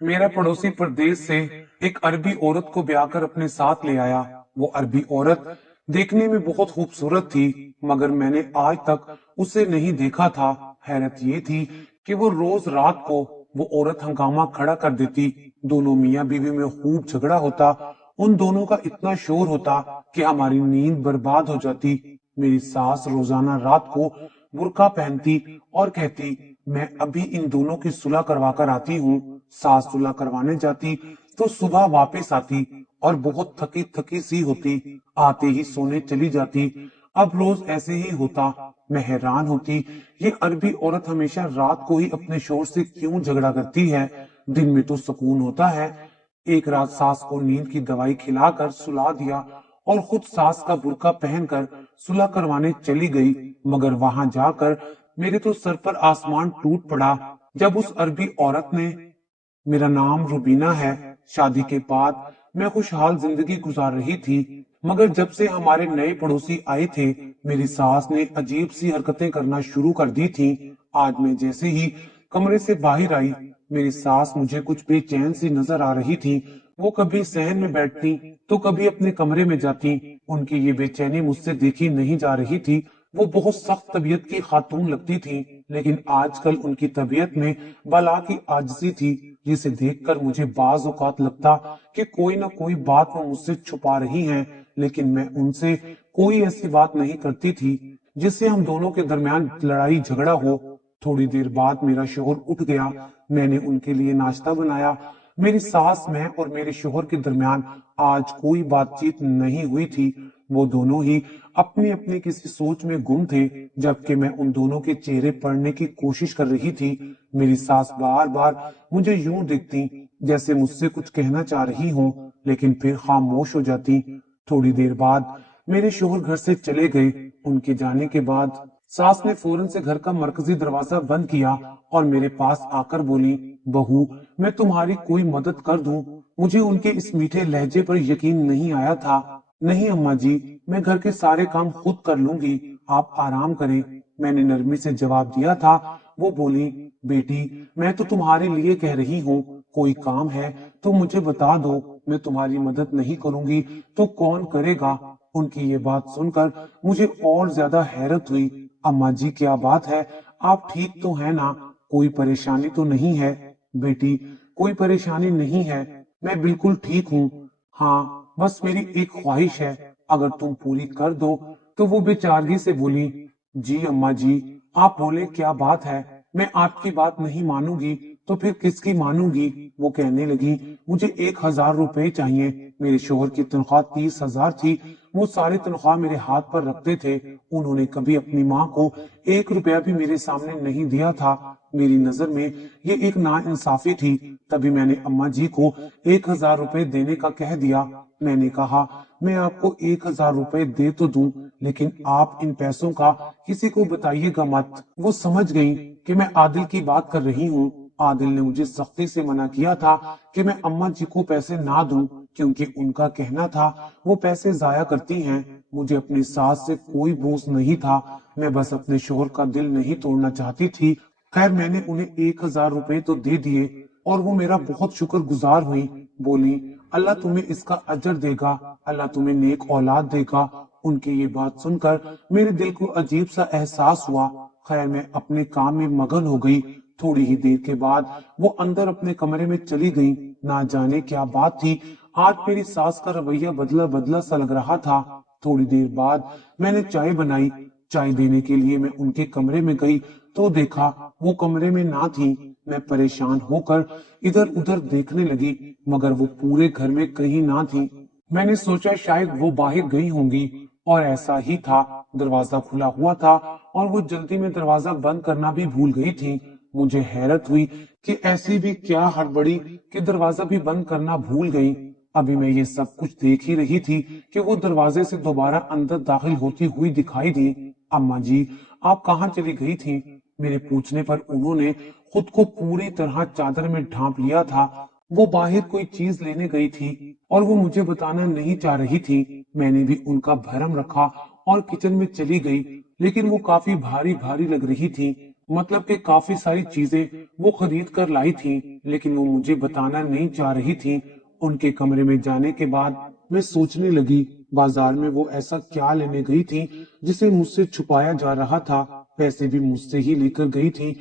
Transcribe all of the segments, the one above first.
मेरा पड़ोसी परदेश से एक अरबी औरत को ब्याह कर अपने साथ ले आया। वो अरबी औरत देखने में बहुत खूबसूरत थी, मगर मैंने आज तक उसे नहीं देखा था। हैरत ये थी कि वो रोज रात को वो औरत हंगामा खड़ा कर देती। दोनों मियां बीवी में खूब झगड़ा होता। उन दोनों का इतना शोर होता कि हमारी नींद बर्बाद हो जाती। मेरी सास रोजाना रात को बुर्का पहनती और कहती, मैं अभी इन दोनों की सुलह करवा कर आती हूँ। सास सुलह करवाने जाती तो सुबह वापस आती और बहुत थकी थकी सी होती। आते ही सोने चली जाती। अब रोज ऐसे ही होता। मैं हैरान होती, ये अरबी औरत हमेशा रात को ही अपने शोर से क्यों झगड़ा करती है? दिन में तो सुकून होता है। एक रात सास को नींद की दवाई खिलाकर सुला दिया और खुद सास का बुर्का पहनकर सुलह करवाने चली गई। मगर वहां जाकर मेरे तो सर पर आसमान टूट पड़ा जब उस अरबी औरत ने, मेरा नाम रुबीना है, शादी के बाद मैं खुशहाल जिंदगी गुजार रही थी, मगर जब से हमारे नए पड़ोसी आए थे, मेरी सास ने अजीब सी हरकतें करना शुरू कर दी थी। आज मैं जैसे ही कमरे से बाहर आई, मेरी सास मुझे कुछ बेचैन सी नजर आ रही थी। वो कभी सहन में बैठती तो कभी अपने कमरे में जाती। उनकी ये बेचैनी मुझसे देखी नहीं जा रही थी। वो बहुत सख्त तबीयत की खातून लगती थी, लेकिन आजकल उनकी तबीयत में बला की आजिज़ी थी, जिसे देखकर मुझे बाज औकात लगता कि कोई ना कोई बात वो मुझसे छुपा रही हैं। लेकिन मैं उनसे कोई ऐसी बात नहीं करती थी जिससे हम दोनों के दरमियान लड़ाई झगड़ा हो। थोड़ी देर बाद मेरा शोहर उठ गया। मैंने उनके लिए नाश्ता बनाया। मेरी सास, मैं और मेरे शोहर के दरमियान आज कोई बातचीत नहीं हुई थी। वो दोनों ही अपनी अपनी किसी सोच में गुम थे, जबकि मैं उन दोनों के चेहरे पढ़ने की कोशिश कर रही थी। मेरी सास बार बार मुझे यूं देखती जैसे मुझसे कुछ कहना चाह रही हो, लेकिन फिर खामोश हो जाती। थोड़ी देर बाद मेरे शोहर घर से चले गए। उनके जाने के बाद सास ने फौरन से घर का मरकजी दरवाजा बंद किया और मेरे पास आकर बोली, बहू, मैं तुम्हारी कोई मदद कर दूं? मुझे उनके इस मीठे लहजे पर यकीन नहीं आया था। नहीं अम्मा जी, मैं घर के सारे काम खुद कर लूंगी, आप आराम करें, मैंने नरमी से जवाब दिया था। वो बोली, बेटी, मैं तो तुम्हारे लिए कह रही हूँ, कोई काम है तो मुझे बता दो, मैं तुम्हारी मदद नहीं करूंगी तो कौन करेगा? उनकी ये बात सुनकर मुझे और ज्यादा हैरत हुई। अम्मा जी, क्या बात है? आप ठीक तो है ना? कोई परेशानी तो नहीं है? बेटी, कोई परेशानी नहीं है, मैं बिल्कुल ठीक हूँ। हाँ, बस मेरी एक ख्वाहिश है, अगर तुम पूरी कर दो। तो वो बेचारगी से बोली, जी अम्मा जी, आप बोले, क्या बात है? मैं आपकी बात नहीं मानूंगी तो फिर किसकी मानूंगी? वो कहने लगी, मुझे 1,000 रुपए चाहिए। मेरे शोहर की तनख्वाह 30,000 थी। वो सारी तनख्वाह मेरे हाथ पर रखते थे। उन्होंने कभी अपनी माँ को 1 रुपया भी मेरे सामने नहीं दिया था। मेरी नजर में ये एक नाइंसाफी थी। तभी मैंने अम्मा जी को 1,000 रुपए देने का कह दिया। मैंने कहा, मैं आपको 1,000 रुपए दे तो दूं, लेकिन आप इन पैसों का किसी को बताइएगा मत। वो समझ गई कि मैं आदिल की बात कर रही हूँ। आदिल ने मुझे सख्ती से मना किया था कि मैं अम्मा जी को पैसे ना दूं, क्योंकि उनका कहना था वो पैसे जाया करती हैं। मुझे अपनी सास से कोई बोझ नहीं था, मैं बस अपने शोहर का दिल नहीं तोड़ना चाहती थी। खैर, मैंने उन्हें 1,000 रुपए तो दे दिए और वो मेरा बहुत शुक्रगुजार हुई। बोली, अल्लाह तुम्हें इसका अजर देगा, अल्लाह तुम्हें नेक औलाद देगा। उनकी ये बात सुनकर मेरे दिल को अजीब सा एहसास हुआ। खैर, मैं अपने काम में मगन हो गई। थोड़ी ही देर के बाद वो अंदर अपने कमरे में चली गई। ना जाने क्या बात थी, आज मेरी सास का रवैया बदला बदला सा लग रहा था। थोड़ी देर बाद मैंने चाय बनाई। चाय देने के लिए मैं उनके कमरे में गई तो देखा वो कमरे में ना थी। मैं परेशान होकर इधर उधर देखने लगी, मगर वो पूरे घर में कहीं ना थी। मैंने सोचा शायद वो बाहर गई होंगी, और ऐसा ही था। दरवाजा खुला हुआ था और वो जल्दी में दरवाजा बंद करना भी भूल गई थी। मुझे हैरत हुई कि ऐसी भी क्या हड़बड़ी कि दरवाजा भी बंद करना भूल गई। अभी मैं ये सब कुछ देख ही रही थी कि वो दरवाजे से दोबारा अंदर दाखिल होती हुई दिखाई दी। अम्मा जी, आप कहाँ चली गई थी? मेरे पूछने पर उन्होंने खुद को पूरी तरह चादर में ढांप लिया था। वो बाहर कोई चीज लेने गई थी और वो मुझे बताना नहीं चाह रही थी। मैंने भी उनका भरम रखा और किचन में चली गई, लेकिन वो काफी भारी भारी लग रही थी। मतलब कि काफी सारी चीजें वो खरीद कर लाई थी, लेकिन वो मुझे बताना नहीं चाह रही थी। उनके कमरे में जाने के बाद मैं सोचने लगी, बाजार में वो ऐसा क्या लेने गई थी जिसे मुझसे छुपाया जा रहा था। पैसे भी मुझसे ही लेकर गई थी।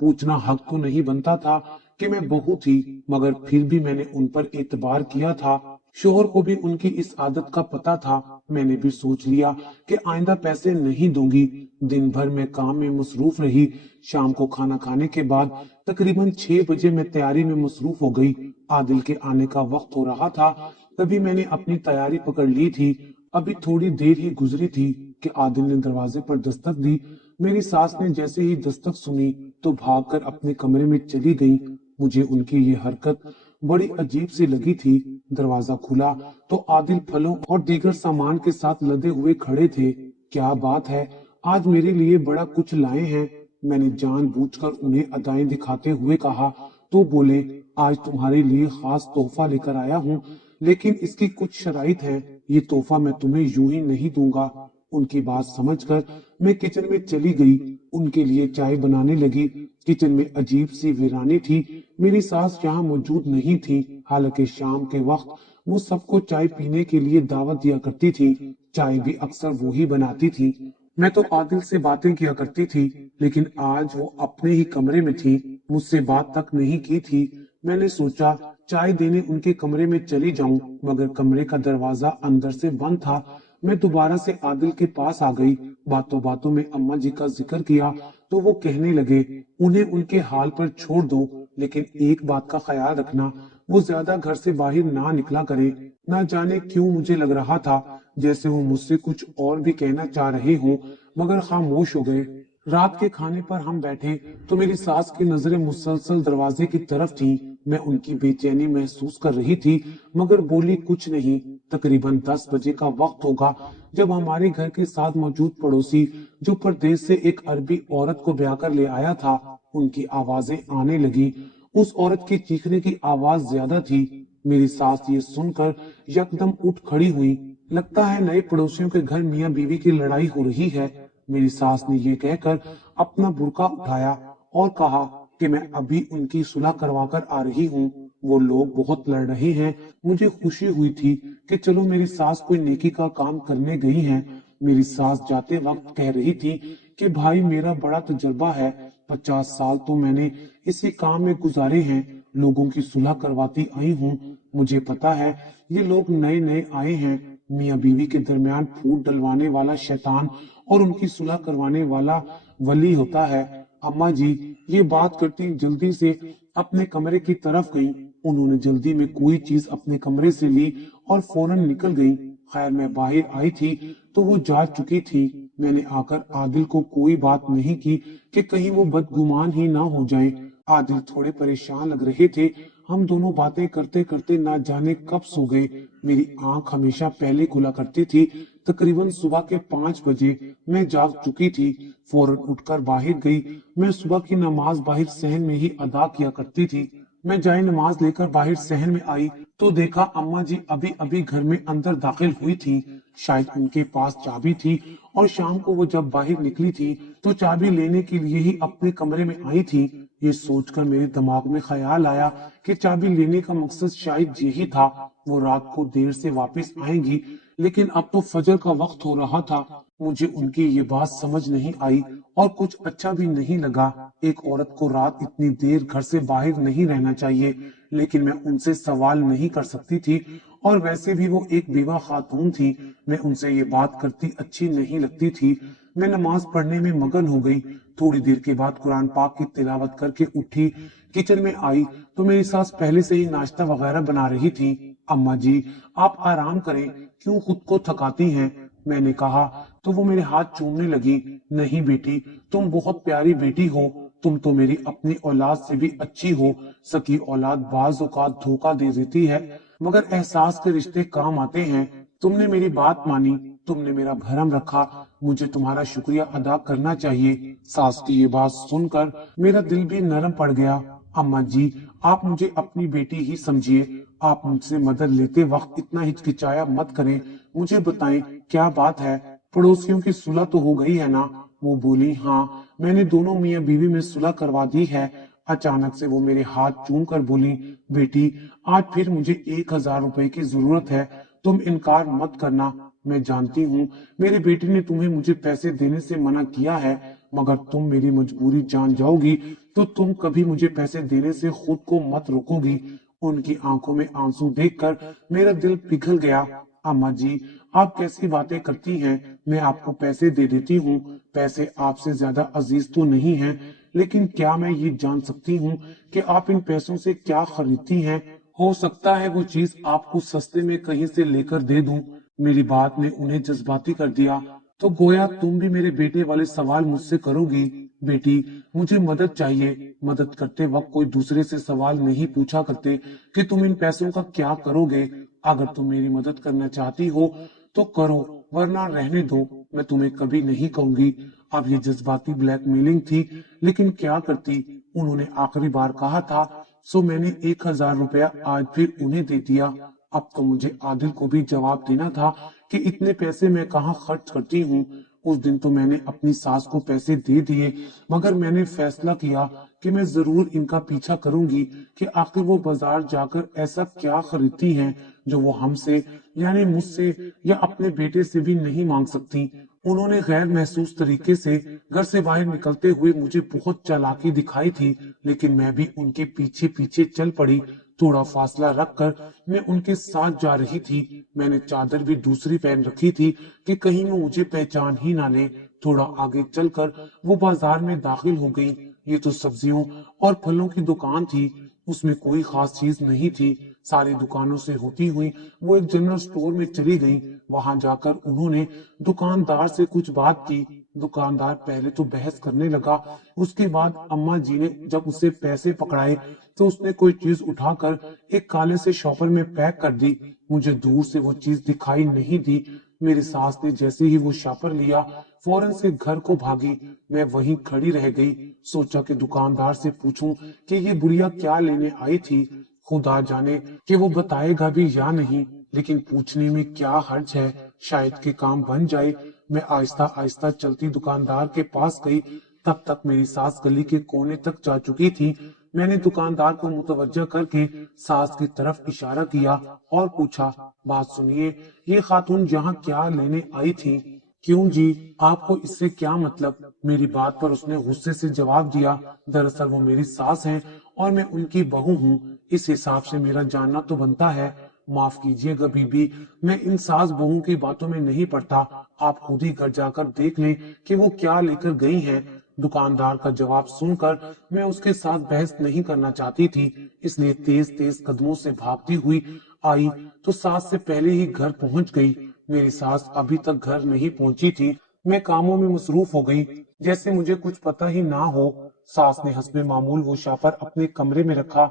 पूछना हक तो नहीं बनता था कि मैं बहू थी, मगर फिर भी मैंने उन पर एतबार किया था। शोहर को भी उनकी इस आदत का पता था। मैंने भी सोच लिया कि आइंदा पैसे नहीं दूंगी। दिन भर मैं काम में मसरूफ रही। शाम को खाना खाने के बाद तकरीबन 6 बजे मैं तैयारी में मसरूफ हो गई। आदिल के आने का वक्त हो रहा था। तभी मैंने अपनी तैयारी पकड़ ली थी। अभी थोड़ी देर ही गुजरी थी कि आदिल ने दरवाजे पर दस्तक दी। मेरी सास ने जैसे ही दस्तक सुनी तो भागकर अपने कमरे में चली गई। मुझे उनकी ये हरकत बड़ी अजीब सी लगी थी। दरवाजा खुला तो आदिल फलों और दीगर सामान के साथ लदे हुए खड़े थे। क्या बात है, आज मेरे लिए बड़ा कुछ लाए हैं। मैंने जानबूझकर उन्हें अदाएं दिखाते हुए कहा। तो बोले, आज तुम्हारे लिए खास तोहफा लेकर आया हूँ, लेकिन इसकी कुछ शराइत है। ये तोहफा मैं तुम्हें यूं ही नहीं दूंगा। उनकी बात समझकर मैं किचन में चली गई। उनके लिए चाय बनाने लगी। किचन में अजीब सी वीरानी थी। मेरी सास यहाँ मौजूद नहीं थी। हालांकि शाम के वक्त वो सबको चाय पीने के लिए दावत दिया करती थी। चाय भी अक्सर वो ही बनाती थी। मैं तो आदिल से बातें किया करती थी, लेकिन आज वो अपने ही कमरे में थी। मुझसे बात तक नहीं की थी। मैंने सोचा चाय देने उनके कमरे में चली जाऊं, मगर कमरे का दरवाजा अंदर से बंद था। मैं दोबारा से आदिल के पास आ गई। बातों बातों में अम्मा जी का जिक्र किया तो वो कहने लगे, उन्हें उनके हाल पर छोड़ दो, लेकिन एक बात का ख्याल रखना, वो ज्यादा घर से बाहर ना निकला करे। ना जाने क्यों मुझे लग रहा था जैसे वो मुझसे कुछ और भी कहना चाह रहे हों, मगर खामोश हो गए। रात के खाने पर हम बैठे तो मेरी सास की नजरें मुसलसल दरवाजे की तरफ थीं। मैं उनकी बेचैनी महसूस कर रही थी, मगर बोली कुछ नहीं। तकरीबन 10 बजे का वक्त होगा जब हमारे घर के साथ मौजूद पड़ोसी, जो परदेश से एक अरबी औरत को ब्याह कर ले आया था, उनकी आवाजें आने लगी। उस औरत की चीखने की आवाज ज्यादा थी। मेरी सास ये सुनकर यकदम उठ खड़ी हुई। लगता है नए पड़ोसियों के घर मियाँ बीवी की लड़ाई हो रही है। मेरी सास ने ये कहकर अपना बुर्का उठाया और कहा कि मैं अभी उनकी सुलह करवा कर आ रही हूँ। वो लोग बहुत लड़ रहे हैं। मुझे खुशी हुई थी कि चलो मेरी सास कोई नेकी का काम करने गई हैं। मेरी सास जाते वक्त कह रही थी कि भाई मेरा बड़ा तजुर्बा है, 50 साल तो मैंने इसी काम में गुजारे हैं। लोगों की सुलह करवाती आई हूँ। मुझे पता है ये लोग नए नए आए हैं। मियाँ बीवी के दरमियान फूट डलवाने वाला शैतान और उनकी सुलह करवाने वाला वली होता है। अम्मा जी ये बात करती जल्दी से अपने कमरे की तरफ गईं। उन्होंने जल्दी में कोई चीज अपने कमरे से ली और फौरन निकल गईं। खैर मैं बाहर आई थी तो वो जा चुकी थी। मैंने आकर आदिल को कोई बात नहीं की कि कहीं वो बदगुमान ही ना हो जाए। आदिल थोड़े परेशान लग रहे थे। हम दोनों बातें करते करते ना जाने कब सो गए। मेरी आंख हमेशा पहले खुला करती थी। तकरीबन सुबह के 5 बजे मैं जाग चुकी थी। फौरन उठकर बाहर गई। मैं सुबह की नमाज बाहर सहन में ही अदा किया करती थी। मैं जाए नमाज लेकर बाहर सहन में आई तो देखा अम्मा जी अभी अभी घर में अंदर दाखिल हुई थी। शायद उनके पास चाबी थी और शाम को वो जब बाहर निकली थी तो चाबी लेने के लिए ही अपने कमरे में आई थी। ये सोचकर मेरे दिमाग में ख्याल आया कि चाबी लेने का मकसद शायद यही था। वो रात को देर से वापस आएंगी, लेकिन अब तो फजर का वक्त हो रहा था। मुझे उनकी ये बात समझ नहीं आई और कुछ अच्छा भी नहीं लगा। एक औरत को रात इतनी देर घर से बाहर नहीं रहना चाहिए, लेकिन मैं उनसे सवाल नहीं कर सकती थी और वैसे भी वो एक बेवा खातून थी। मैं उनसे ये बात करती अच्छी नहीं लगती थी। मैं नमाज पढ़ने में मगन हो गई। थोड़ी देर के बाद कुरान पाक की तिलावत करके उठी। किचन में आई तो मेरी सास पहले से ही नाश्ता वगैरह बना रही थी। अम्मा जी आप आराम करें, क्यों खुद को थकाती हैं? मैंने कहा तो वो मेरे हाथ चूमने लगी। नहीं बेटी, तुम बहुत प्यारी बेटी हो। तुम तो मेरी अपनी औलाद से भी अच्छी हो। सकी औलाद बाज औकात धोखा दे देती है, मगर एहसास के रिश्ते काम आते हैं। तुमने मेरी बात मानी, तुमने मेरा भरम रखा। मुझे तुम्हारा शुक्रिया अदा करना चाहिए। सास की ये बात सुनकर मेरा दिल भी नरम पड़ गया। अम्मा जी आप मुझे अपनी बेटी ही समझिए। आप मुझसे मदद लेते वक्त इतना हिचकिचाया मत करें। मुझे बताएं क्या बात है? पड़ोसियों की सुलह तो हो गई है ना? वो बोली, हाँ, मैंने दोनों मियाँ बीवी में सुलह करवा दी है। अचानक से वो मेरे हाथ चूम कर बोली, बेटी, आज फिर मुझे 1,000 रुपए की जरूरत है, तुम इनकार मत करना। मैं जानती हूँ मेरी बेटी ने तुम्हें मुझे पैसे देने से मना किया है, मगर तुम मेरी मजबूरी जान जाओगी तो तुम कभी मुझे पैसे देने से खुद को मत रोकोगी। उनकी आंखों में आंसू देखकर मेरा दिल पिघल गया। अम्मा जी, आप कैसी बातें करती हैं? मैं आपको पैसे दे देती हूँ। पैसे आपसे ज्यादा अजीज तो नहीं हैं, लेकिन क्या मैं ये जान सकती हूँ कि आप इन पैसों से क्या खरीदती हैं? हो सकता है वो चीज आपको सस्ते में कहीं से लेकर दे दूं। मेरी बात ने उन्हें जज्बाती कर दिया। तो गोया तुम भी मेरे बेटे वाले सवाल मुझसे करोगी। बेटी, मुझे मदद चाहिए। मदद करते वक्त कोई दूसरे से सवाल नहीं पूछा करते कि तुम इन पैसों का क्या करोगे। अगर तुम मेरी मदद करना चाहती हो तो करो, वरना रहने दो, मैं तुम्हें कभी नहीं कहूंगी। अब ये जज्बाती ब्लैकमेलिंग थी, लेकिन क्या करती। उन्होंने आखिरी बार कहा था, सो मैंने 1,000 रुपया आज फिर उन्हें दे दिया। अब तो मुझे आदिल को भी जवाब देना था कि इतने पैसे मैं कहाँ खर्च करती हूँ। उस दिन तो मैंने अपनी सास को पैसे दे दिए, मगर मैंने फैसला किया कि मैं जरूर इनका पीछा करूंगी कि आखिर वो बाजार जाकर ऐसा क्या खरीदती हैं जो वो हमसे, यानी मुझसे या अपने बेटे से भी नहीं मांग सकती। उन्होंने गैर महसूस तरीके से घर से बाहर निकलते हुए मुझे बहुत चालाकी दिखाई थी, लेकिन मैं भी उनके पीछे पीछे चल पड़ी। थोड़ा फासला रखकर मैं उनके साथ जा रही थी। मैंने चादर भी दूसरी पहन रखी थी कि कहीं वो मुझे पहचान ही ना ले। थोड़ा आगे चलकर वो बाजार में दाखिल हो गई। ये तो सब्जियों और फलों की दुकान थी, उसमें कोई खास चीज नहीं थी। सारी दुकानों से होती हुई वो एक जनरल स्टोर में चली गई। वहां जाकर उन्होंने दुकानदार से कुछ बात की। दुकानदार पहले तो बहस करने लगा, उसके बाद अम्मा जी ने जब उसे पैसे पकड़ाए तो उसने कोई चीज उठाकर एक काले से शॉपर में पैक कर दी। मुझे दूर से वो चीज दिखाई नहीं दी। मेरी सास ने जैसे ही वो शॉपर लिया, फौरन से घर को भागी। मैं वहीं खड़ी रह गई। सोचा कि दुकानदार से पूछूं कि ये बुढ़िया क्या लेने आई थी। खुदा जाने कि वो बताएगा भी या नहीं, लेकिन पूछने में क्या हर्ज है, शायद के काम बन जाए। मैं आहिस्ता आहिस्ता चलती दुकानदार के पास गई। तब तक मेरी सास गली के कोने तक जा चुकी थी। मैंने दुकानदार को मुतवज्जा करके सास की तरफ इशारा किया और पूछा, बात सुनिए, ये खातून यहाँ क्या लेने आई थी? क्यों जी, आपको इससे क्या मतलब? मेरी बात पर उसने गुस्से से जवाब दिया, दरअसल वो मेरी सास हैं और मैं उनकी बहू हूँ, इस हिसाब से मेरा जानना तो बनता है। माफ कीजिएगा बीबी, मैं इन सास बहू की बातों में नहीं पड़ता। आप खुद ही घर जाकर देख लें कि वो क्या लेकर गई हैं। दुकानदार का जवाब सुनकर मैं उसके साथ बहस नहीं करना चाहती थी, इसलिए तेज तेज कदमों से भागती हुई आई तो सास से पहले ही घर पहुंच गई। मेरी सास अभी तक घर नहीं पहुंची थी। मैं कामों में मसरूफ हो गई, जैसे मुझे कुछ पता ही ना हो। सास ने हस्बे मामूल वो शापर अपने कमरे में रखा।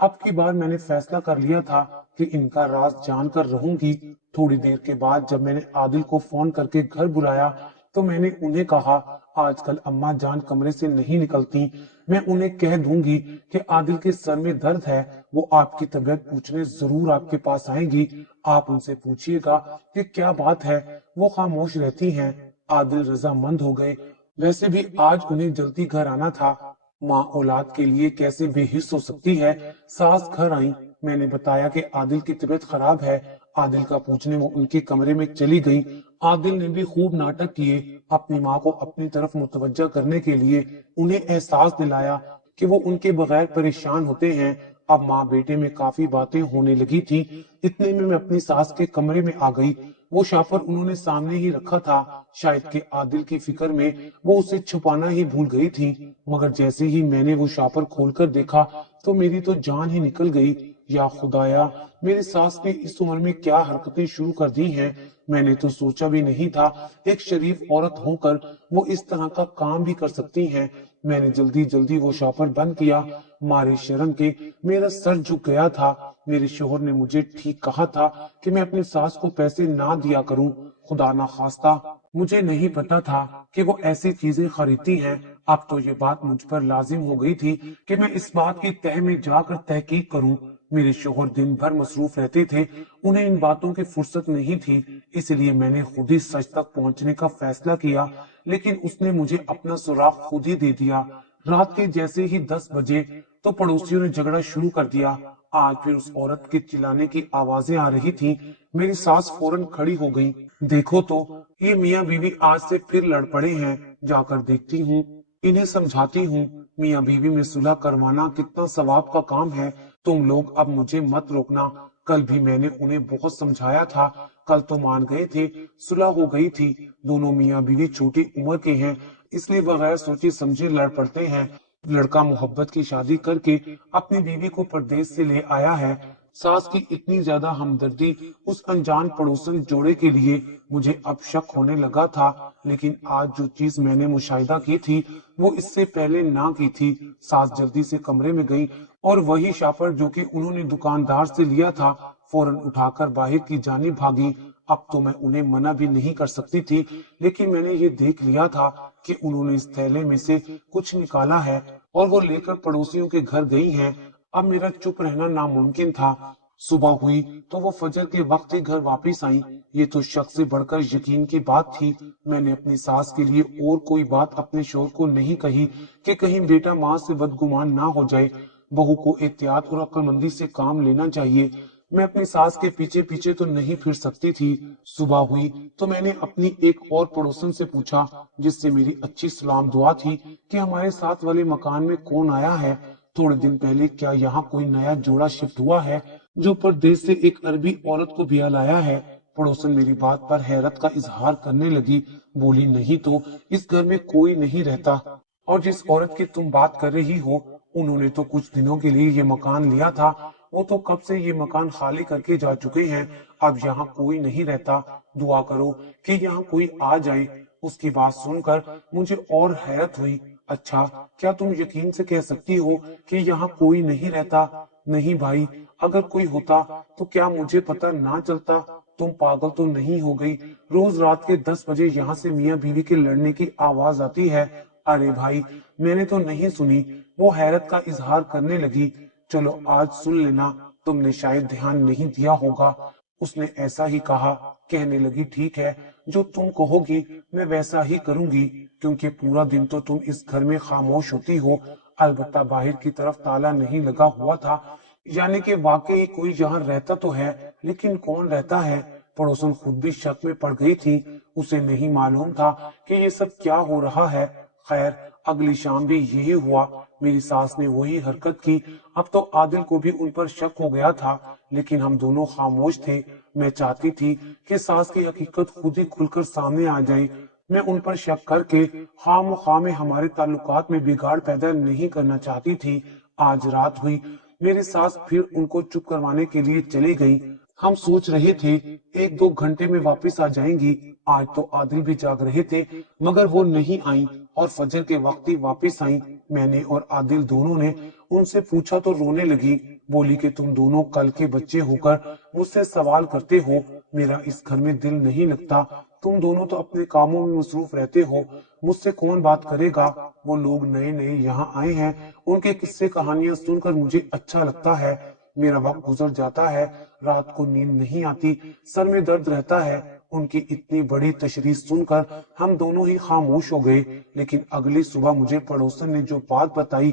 अब की बार मैंने फैसला कर लिया था कि इनका राज जानकर रहूंगी। थोड़ी देर के बाद जब मैंने आदिल को फोन करके घर बुलाया तो मैंने उन्हें कहा, आजकल अम्मा जान कमरे से नहीं निकलती। मैं उन्हें कह दूंगी कि आदिल के सर में दर्द है, वो आपकी तबीयत पूछने जरूर आपके पास आएंगी। आप उनसे पूछिएगा कि क्या बात है। वो खामोश रहती हैं। आदिल रजामंद हो गए। वैसे भी आज उन्हें जल्दी घर आना था। माँ औलाद के लिए कैसे बेहिस हो सकती है। सास घर आई। मैंने बताया कि आदिल की तबीयत खराब है। आदिल का पूछने वो उनके कमरे में चली गई। आदिल ने भी खूब नाटक किए, अपनी माँ को अपनी तरफ मुतवज्जा करने के लिए। उन्हें एहसास दिलाया कि वो उनके बगैर परेशान होते हैं। अब माँ बेटे में काफी बातें होने लगी थी। इतने में मैं अपनी सास के कमरे में आ गई। वो शापर उन्होंने सामने ही रखा था। शायद के आदिल की फिक्र में वो उसे छुपाना ही भूल गई थी, मगर जैसे ही मैंने वो शापर खोलकर देखा तो मेरी तो जान ही निकल गई। या खुदाया, मेरी सास ने इस उम्र में क्या हरकतें शुरू कर दी हैं। मैंने तो सोचा भी नहीं था एक शरीफ औरत होकर वो इस तरह का काम भी कर सकती हैं। मैंने जल्दी जल्दी वो शॉपर बंद किया। मारे शर्म के मेरा सर झुक गया था। मेरे शोहर ने मुझे ठीक कहा था कि मैं अपनी सास को पैसे ना दिया करूं। खुदा ना खास्ता, मुझे नहीं पता था कि वो ऐसी चीजें खरीदती हैं। अब तो ये बात मुझ पर लाजिम हो गई थी कि मैं इस बात की तह में जाकर तहकीक करूं। मेरे शौहर दिन भर मसरूफ रहते थे, उन्हें इन बातों की फुर्सत नहीं थी, इसलिए मैंने खुद ही सच तक पहुंचने का फैसला किया, लेकिन उसने मुझे अपना सुराग खुद ही दे दिया। रात के जैसे ही 10 बजे तो पड़ोसियों ने झगड़ा शुरू कर दिया। आज फिर उस औरत के चिल्लाने की आवाजें आ रही थी। मेरी सास फौरन खड़ी हो गई। देखो तो, ये मियाँ बीवी आज से फिर लड़ पड़े हैं, जाकर देखती हूँ, इन्हें समझाती हूँ। मियाँ बीवी में सुलह करवाना कितना सवाब का काम है। तुम लोग अब मुझे मत रोकना। कल भी मैंने उन्हें बहुत समझाया था, कल तो मान गए थे, सुलह हो गई थी। दोनों मियाँ बीवी छोटी उम्र के हैं, इसलिए बगैर सोचे समझे लड़ पड़ते हैं। लड़का मोहब्बत की शादी करके अपनी बीवी को परदेश से ले आया है। सास की इतनी ज्यादा हमदर्दी उस अनजान पड़ोसन जोड़े के लिए मुझे अब शक होने लगा था, लेकिन आज जो चीज मैंने मुशाहिदा की थी वो इससे पहले ना की थी। सास जल्दी से कमरे में गई और वही शापर जो कि उन्होंने दुकानदार से लिया था फौरन उठाकर बाहर की जानिब भागी। अब तो मैं उन्हें मना भी नहीं कर सकती थी, लेकिन मैंने ये देख लिया था कि उन्होंने इस थैले में से कुछ निकाला है और वो लेकर पड़ोसियों के घर गई हैं। अब मेरा चुप रहना नामुमकिन था। सुबह हुई तो वो फजर के वक्त ही घर वापस आई। ये तो शक से बढ़कर यकीन की बात थी। मैंने अपनी सास के लिए और कोई बात अपने शोहर को नहीं कही कि कहीं बेटा माँ से बदगुमान ना हो जाए। बहू को एहतियात और अक्लमंदी से काम लेना चाहिए। मैं अपनी सास के पीछे पीछे तो नहीं फिर सकती थी। सुबह हुई तो मैंने अपनी एक और पड़ोसन से पूछा, जिससे मेरी अच्छी सलाम दुआ थी, कि हमारे साथ वाले मकान में कौन आया है। थोड़े दिन पहले क्या यहाँ कोई नया जोड़ा शिफ्ट हुआ है जो परदेश से एक अरबी औरत को ब्याह लाया है। पड़ोसन मेरी बात पर हैरत का इजहार करने लगी। बोली, नहीं तो इस घर में कोई नहीं रहता, और जिस औरत की तुम बात कर रही हो उन्होंने तो कुछ दिनों के लिए ये मकान लिया था। वो तो कब से ये मकान खाली करके जा चुके हैं। अब यहाँ कोई नहीं रहता। दुआ करो कि यहाँ कोई आ जाए। उसकी बात सुनकर मुझे और हैरत हुई। अच्छा, क्या तुम यकीन से कह सकती हो कि यहाँ कोई नहीं रहता? नहीं भाई, अगर कोई होता तो क्या मुझे पता ना चलता? तुम पागल तो नहीं हो गई? रोज रात के 10 बजे यहाँ से मियाँ बीवी के लड़ने की आवाज आती है। अरे भाई, मैंने तो नहीं सुनी। वो हैरत का इजहार करने लगी। चलो आज सुन लेना, तुमने शायद ध्यान नहीं दिया होगा। उसने ऐसा ही कहा। कहने लगी, ठीक है, जो तुम कहोगी मैं वैसा ही करूंगी, क्योंकि पूरा दिन तो तुम इस घर में खामोश होती हो। अलबत्ता बाहर की तरफ ताला नहीं लगा हुआ था, यानी कि वाकई कोई यहाँ रहता तो है, लेकिन कौन रहता है? पड़ोसन खुद भी शक में पड़ गई थी। उसे नहीं मालूम था कि ये सब क्या हो रहा है। खैर, अगली शाम भी यही हुआ। मेरी सास ने वही हरकत की। अब तो आदिल को भी उन पर शक हो गया था, लेकिन हम दोनों खामोश थे। मैं चाहती थी कि सास की हकीकत खुद ही खुलकर सामने आ जाए। मैं उन पर शक करके खामख्वाह में हमारे ताल्लुकात में बिगाड़ पैदा नहीं करना चाहती थी। आज रात हुई, मेरी सास फिर उनको चुप करवाने के लिए चली गई। हम सोच रहे थे 1-2 घंटे में वापस आ जाएंगी। आज तो आदिल भी जाग रहे थे, मगर वो नहीं आई और फजर के वक्त ही वापस आई। मैंने और आदिल दोनों ने उनसे पूछा तो रोने लगी। बोली कि तुम दोनों कल के बच्चे होकर मुझसे सवाल करते हो। मेरा इस घर में दिल नहीं लगता। तुम दोनों तो अपने कामों में मसरूफ रहते हो, मुझसे कौन बात करेगा? वो लोग नए नए यहाँ आए हैं, उनके किस्से कहानियां सुनकर मुझे अच्छा लगता है। मेरा वक्त गुजर जाता है, रात को नींद नहीं आती, सर में दर्द रहता है। उनकी इतनी बड़ी तशरीह सुनकर हम दोनों ही खामोश हो गए। लेकिन अगली सुबह मुझे पड़ोसन ने जो बात बताई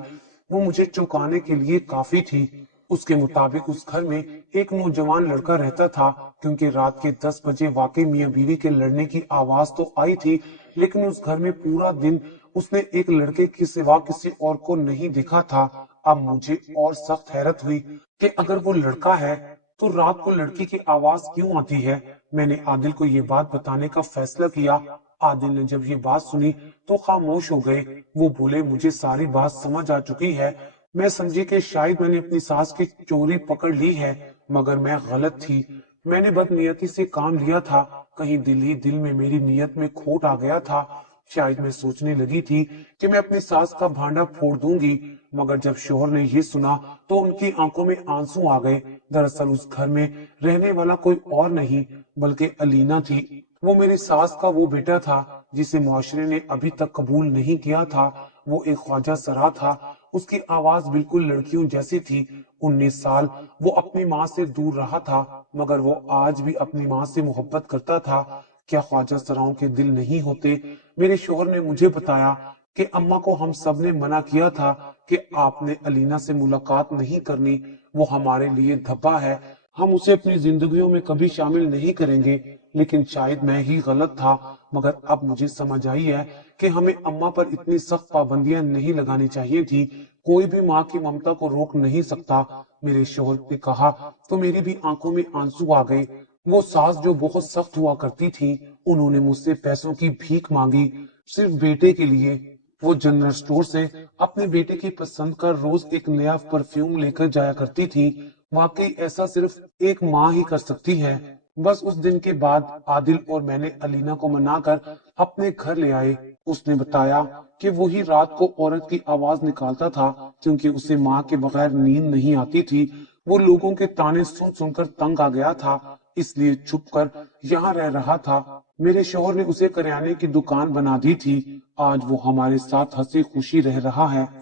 वो मुझे चौंकाने के लिए काफी थी। उसके मुताबिक उस घर में एक नौजवान लड़का रहता था, क्योंकि रात के 10 बजे वाकई मियाँ बीवी के लड़ने की आवाज तो आई थी, लेकिन उस घर में पूरा दिन उसने एक लड़के के सिवा किसी और को नहीं देखा था। अब मुझे और सख्त हैरत हुई कि अगर वो लड़का है तो रात को लड़की की आवाज क्यों आती है। मैंने आदिल को ये बात बताने का फैसला किया। आदिल ने जब ये बात सुनी तो खामोश हो गए। वो बोले, मुझे सारी बात समझ आ चुकी है। मैं समझी कि शायद मैंने अपनी सास की चोरी पकड़ ली है, मगर मैं गलत थी। मैंने बदनीयती से काम लिया था। कहीं दिल ही दिल में मेरी नीयत में खोट आ गया था। शायद मैं सोचने लगी थी कि मैं अपनी सास का भांडा फोड़ दूंगी, मगर जब शोहर ने ये सुना तो उनकी आंखों में आंसू आ गए। दरअसल उस घर में रहने वाला कोई और नहीं बल्कि अलीना थी। वो मेरी सास का वो बेटा था जिसे मुआशरे ने अभी तक कबूल नहीं किया था। वो एक ख्वाजा सरा था। उसकी आवाज बिल्कुल लड़कियों जैसी थी। 19 साल वो अपनी माँ से दूर रहा था, मगर वो आज भी अपनी माँ से मोहब्बत करता था। क्या ख्वाजा सराओं के दिल नहीं होते? मेरे शोहर ने मुझे बताया कि अम्मा को हम सब ने मना किया था कि आपने अलीना से मुलाकात नहीं करनी, वो हमारे लिए धब्बा है, हम उसे अपनी जिंदगियों में कभी शामिल नहीं करेंगे। लेकिन शायद मैं ही गलत था, मगर अब मुझे समझ आई है कि हमें अम्मा पर इतनी सख्त पाबंदियां नहीं लगानी चाहिए थी। कोई भी माँ की ममता को रोक नहीं सकता। मेरे शोहर ने कहा तो मेरी भी आंखों में आंसू आ गए। वो सास जो बहुत सख्त हुआ करती थी, उन्होंने मुझसे पैसों की भीख मांगी, सिर्फ बेटे के लिए। वो जनरल स्टोर से अपने बेटे की पसंद का रोज एक नया परफ्यूम लेकर जाया करती थी। वाकई ऐसा सिर्फ एक माँ ही कर सकती है। बस उस दिन के बाद आदिल और मैंने अलीना को मनाकर अपने घर ले आए। उसने बताया कि वही रात को औरत की आवाज निकालता था, क्योंकि उसे माँ के बगैर नींद नहीं आती थी। वो लोगों के ताने सुन सुनकर तंग आ गया था, इसलिए छुप कर यहाँ रह रहा था। मेरे शोहर ने उसे करियाने की दुकान बना दी थी। आज वो हमारे साथ हंसी खुशी रह रहा है।